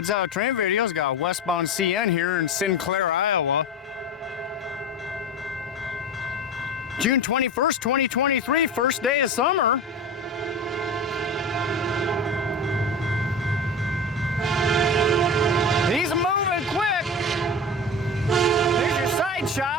Red's Iowa Train Videos got westbound CN here in Sinclair, Iowa. June 21st, 2023, first day of summer. He's moving quick. There's your side shot.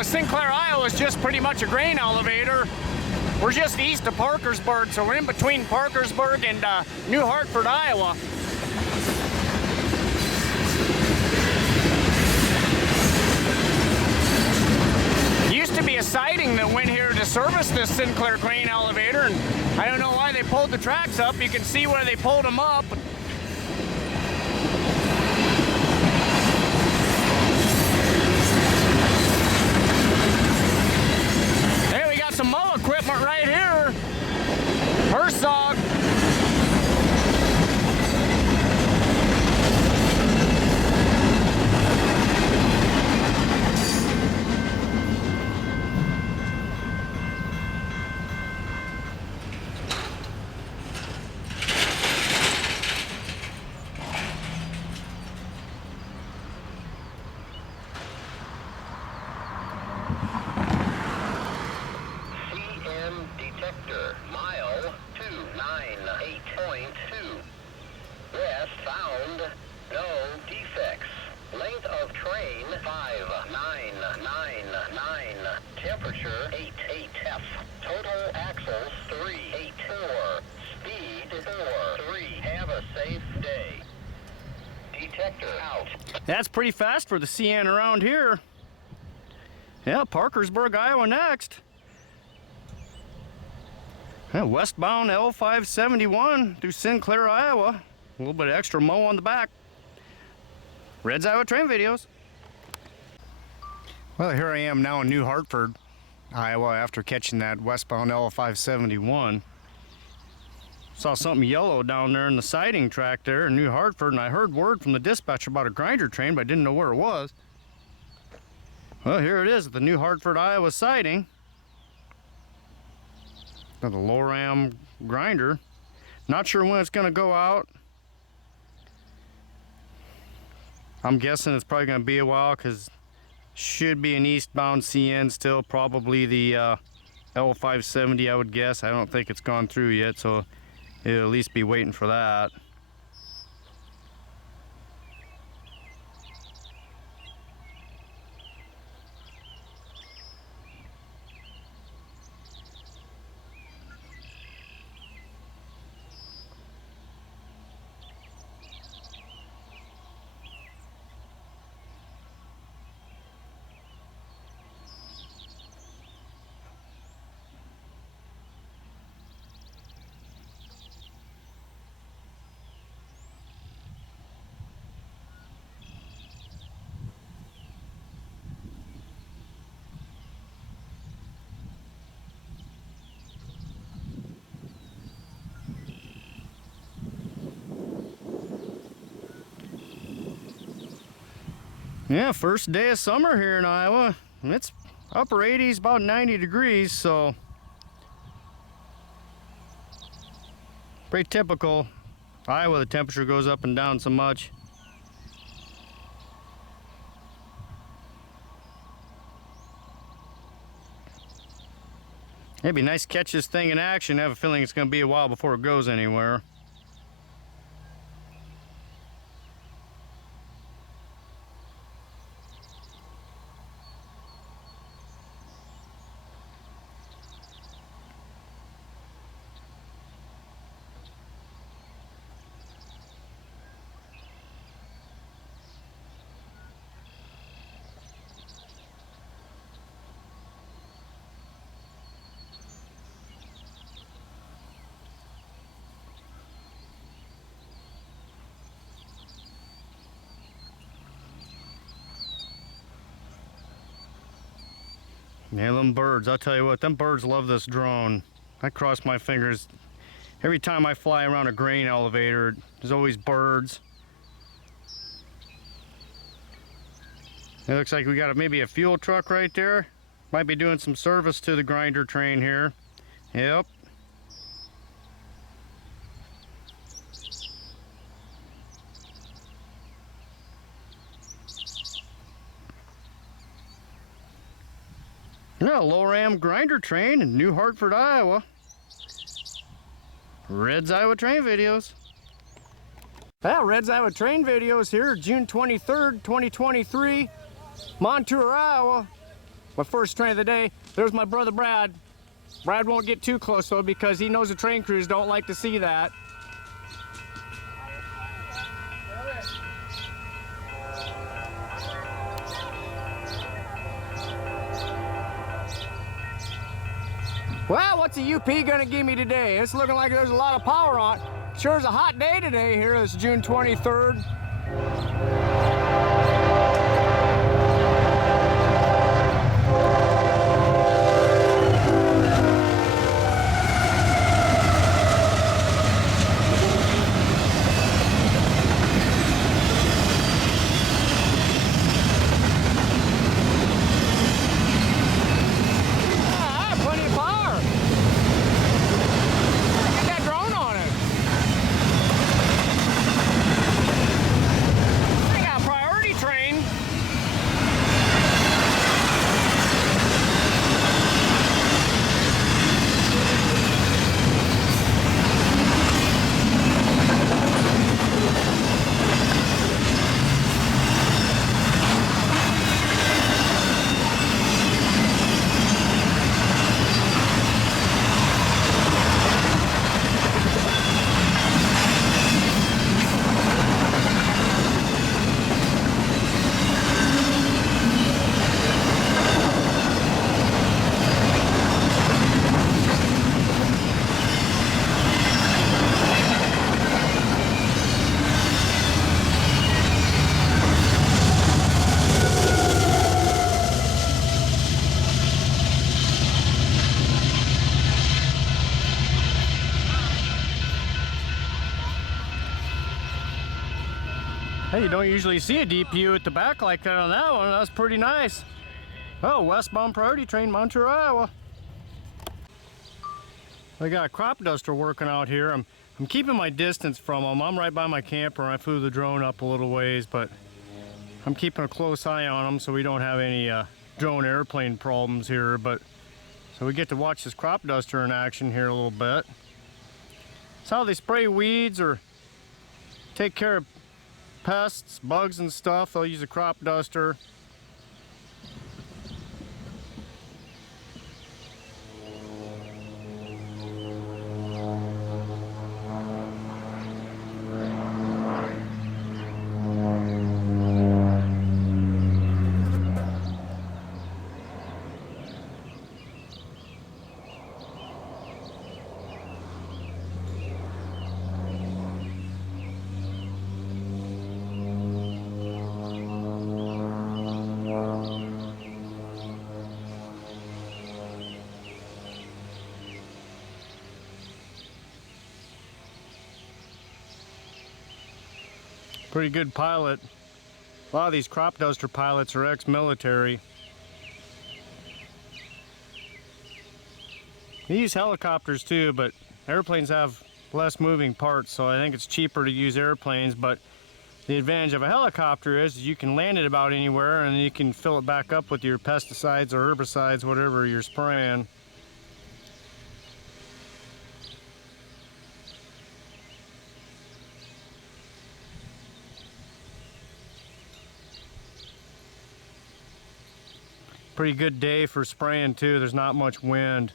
Sinclair Iowa is just pretty much a grain elevator. We're just east of Parkersburg, so we're in between Parkersburg and New Hartford, Iowa. Used to be a siding that went here to service this Sinclair grain elevator, and I don't know why they pulled the tracks up. You can see where they pulled them up. Some mow equipment right here. Herzog. Detector, mile 298.2. West found, no defects. Length of train 5999. Temperature 88F. Total axles 384. Speed 43. Have a safe day. Detector out. That's pretty fast for the CN around here. Yeah, Parkersburg, Iowa next. Westbound L571 through Sinclair, Iowa. A little bit of extra mow on the back. Red's Iowa Train Videos. Well, here I am now in New Hartford, Iowa, after catching that westbound L571. Saw something yellow down there in the siding track there in New Hartford, and I heard word from the dispatcher about a grinder train, but I didn't know where it was. Well, here it is at the New Hartford, Iowa siding. The LORAM grinder. Not sure when it's going to go out. I'm guessing it's probably going to be a while because should be an eastbound CN still, probably the L570, I would guess. I don't think it's gone through yet, so it'll at least be waiting for that. Yeah, first day of summer here in Iowa. It's upper 80s, about 90 degrees, so pretty typical. Iowa, the temperature goes up and down so much. It'd be nice to catch this thing in action. I have a feeling it's going to be a while before it goes anywhere. Yeah, them birds, I'll tell you what, them birds love this drone. I cross my fingers. Every time I fly around a grain elevator, there's always birds. It looks like we got maybe a fuel truck right there. Might be doing some service to the grinder train here. Yep. Yeah, LORAM grinder train in New Hartford, Iowa. Red's Iowa Train videos. Well, Red's Iowa Train videos here, June 23rd, 2023, Montour, Iowa. My first train of the day. There's my brother Brad. Brad won't get too close though because he knows the train crews don't like to see that. Well, what's the UP gonna give me today? It's looking like there's a lot of power on. Sure is a hot day today here. It's June 23rd. Hey, you don't usually see a DPU at the back like that on that one. That's pretty nice. Oh, westbound priority train, Montour, Iowa. I got a crop duster working out here. I'm keeping my distance from them. I'm right by my camper. I flew the drone up a little ways, but I'm keeping a close eye on them so we don't have any drone airplane problems here. But so we get to watch this crop duster in action here a little bit. It's how they spray weeds or take care of pests, bugs and stuff. They'll use a crop duster. Pretty good pilot. A lot of these crop duster pilots are ex-military. They use helicopters too, but airplanes have less moving parts, so I think it's cheaper to use airplanes. But the advantage of a helicopter is you can land it about anywhere and you can fill it back up with your pesticides or herbicides, whatever you're spraying. Pretty good day for spraying too. There's not much wind.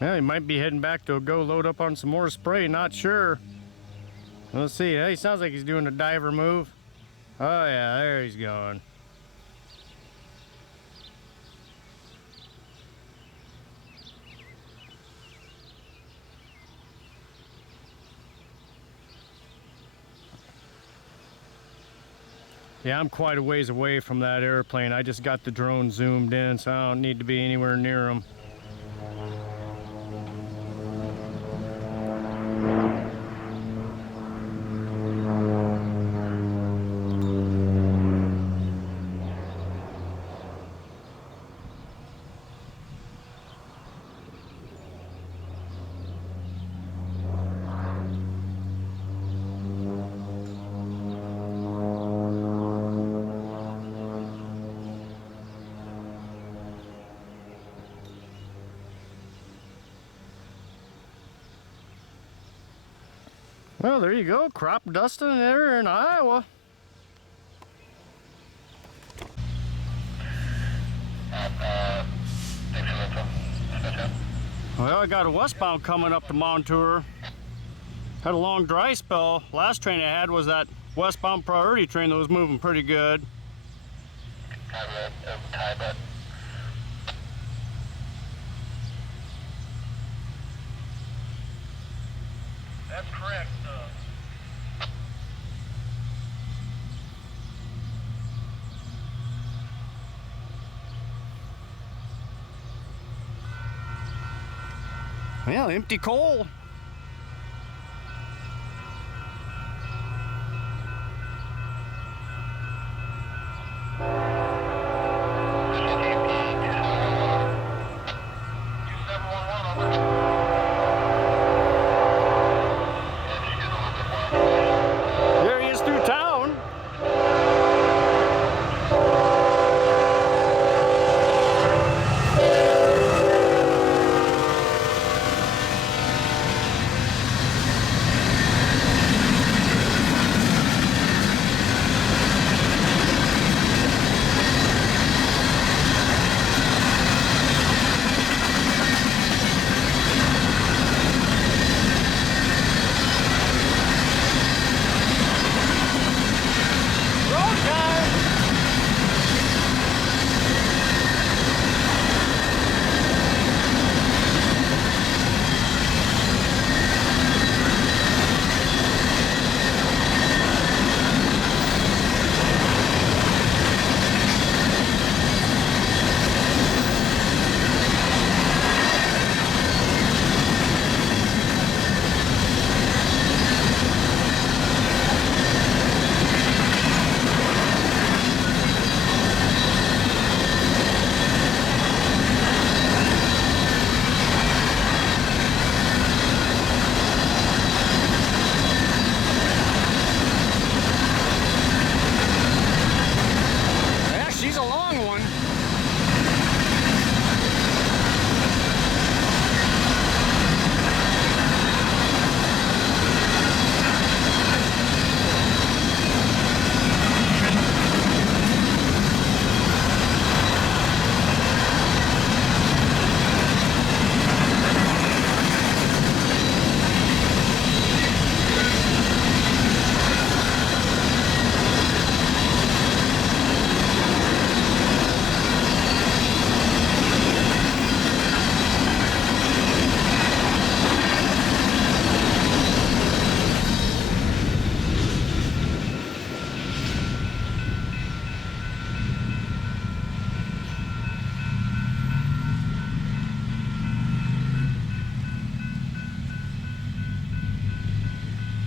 Well, he might be heading back to go load up on some more spray, not sure. Let's see. Hey, sounds like he's doing a diver move. Oh yeah, there he's going. Yeah, I'm quite a ways away from that airplane. I just got the drone zoomed in, so I don't need to be anywhere near him. Well, there you go, crop dusting there in Iowa. Well, I got a westbound coming up to Montour. Had a long dry spell. Last train I had was that westbound priority train that was moving pretty good. That's correct. Yeah, empty coal. There he is through town.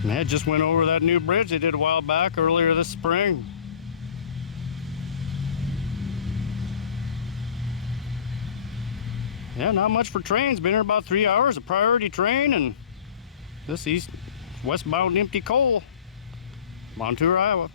Man, it just went over that new bridge they did a while back, earlier this spring. Yeah, not much for trains. Been here about 3 hours, a priority train, and this westbound empty coal. Montour, Iowa.